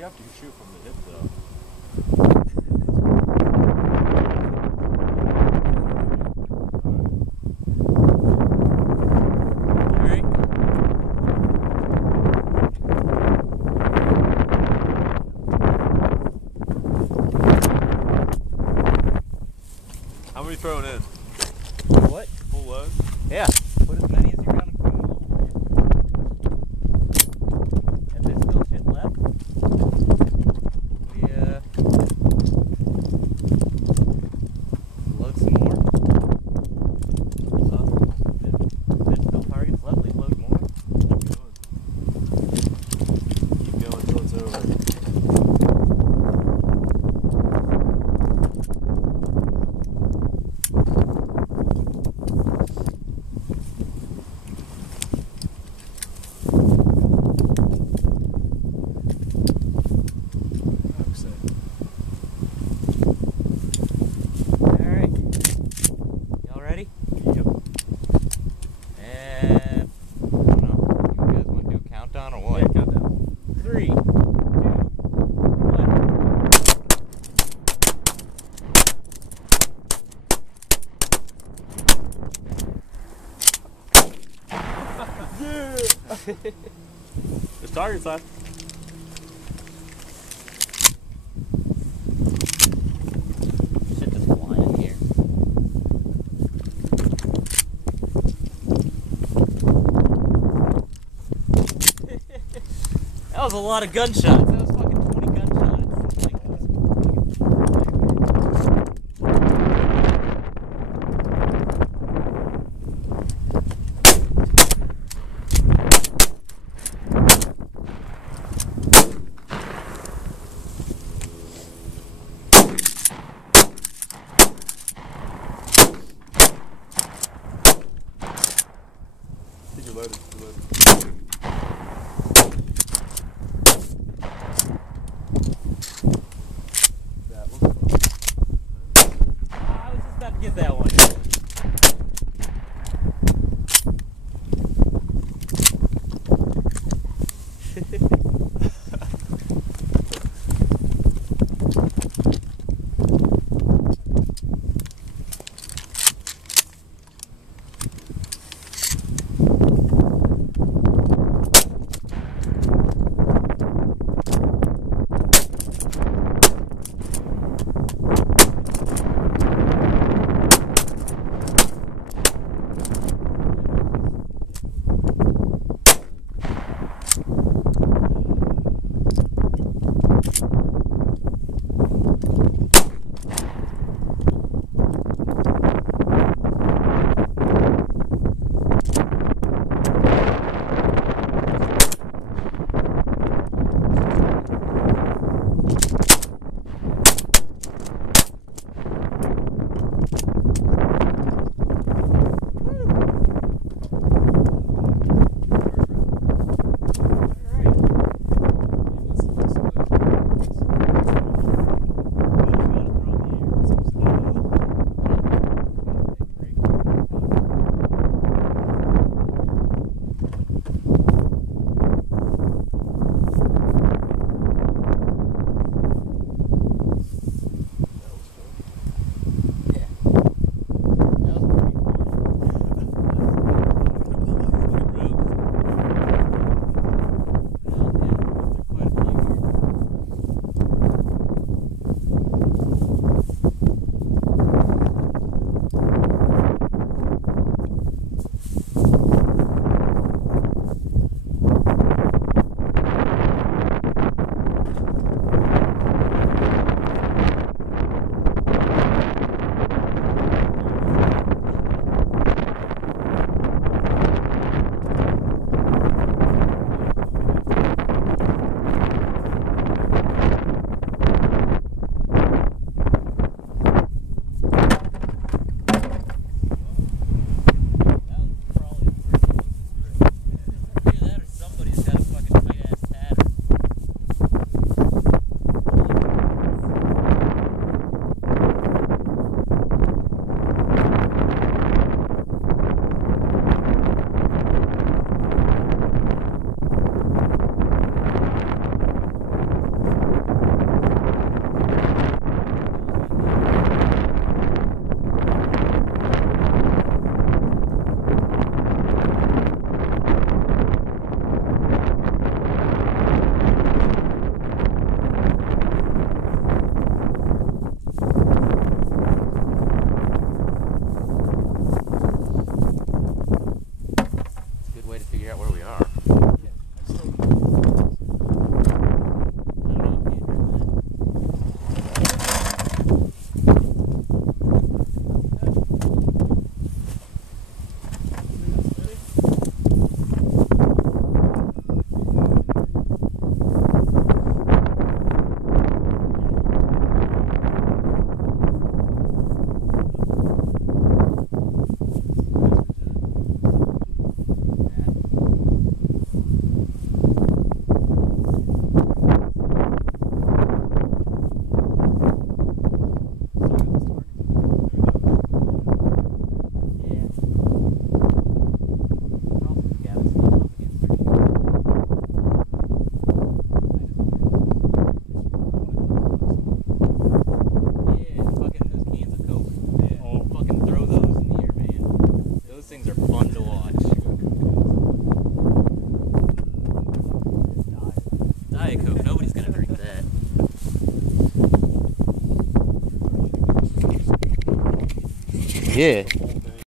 You have to shoot from the hip though. How many throwing in? What? Full load? Yeah. Put as many as you're gonna put in the hole. If there's still shit left, we load some more. If there's still targets left, we load more. Keep going until it's over. There's targets left. Shit just flying in here. That was a lot of gunshots. That was fucking 20 gunshots. I think you're loaded. You're loaded. That one. I was just about to get that one. Yeah.